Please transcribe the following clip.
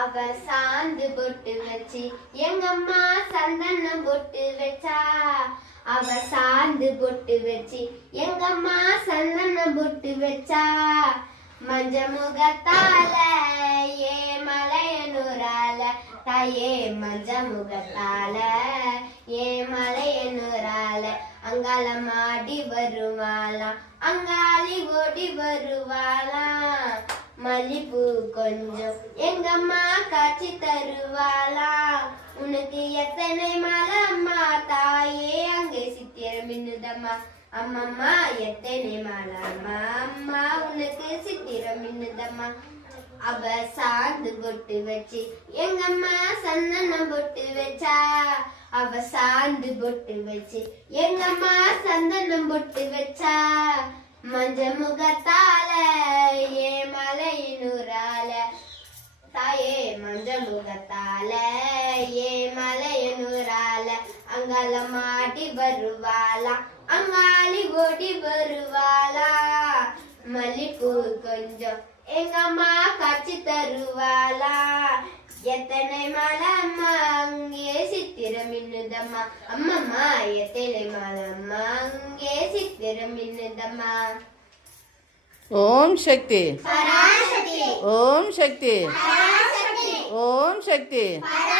அவ சாந்து பொட்டு வச்சு எங்கம்மா சந்தனம் பொட்டு வச்சா. அவ சாந்து பொட்டு வச்சு எங்கம்மா சந்தனம் பொட்டு வச்சா. மஞ்ச முகத்தால ஏ மலையனூரால தாயே மஞ்ச முகத்தால ஏ மலையனூரால அங்கால மாடி வருவாளாம் அங்காளி ஓடி வருவாளாம். மல்லிப்பூ கொஞ்சம் எங்கம்மா காட்சி தருவாளா. உனக்கு எத்தனை மலம்மா தாயே அங்கே சித்திரம் மின்னுதம்மா. அம்மம்மா எத்தனை மலம்மா அம்மா உனக்கு சித்திரம் மின்னுதம்மா. அவ சாந்து பொட்டு வச்சு எங்கம்மா சந்தனம் பொட்டு வச்சா. அவ சாந்து பொட்டு வச்சு எங்கம்மா சந்தனம் பொட்டு வச்சா. மஞ்ச முகத்தால ஏ மலையனூரால தாயே மஞ்ச முகத்தால ஏ மலையனூரால அங்கால மாடி வருவாளா அங்காளி ஓடி வருவாளா. மல்லிப்பூ கொஞ்சம் எங்கம்மா காட்சி தருவாளா. எத்தனை மலம்மா அங்கே சித்திரம் மின்னுதம்மா. அம்மம்மா எத்தனை மலம்மா அங்கே சித்திரம் மின்னுதம்மா. ஓம் சக்தி பராசக்தி ஓம் சக்தி பராசக்தி ஓம் சக்தி பராசக்தி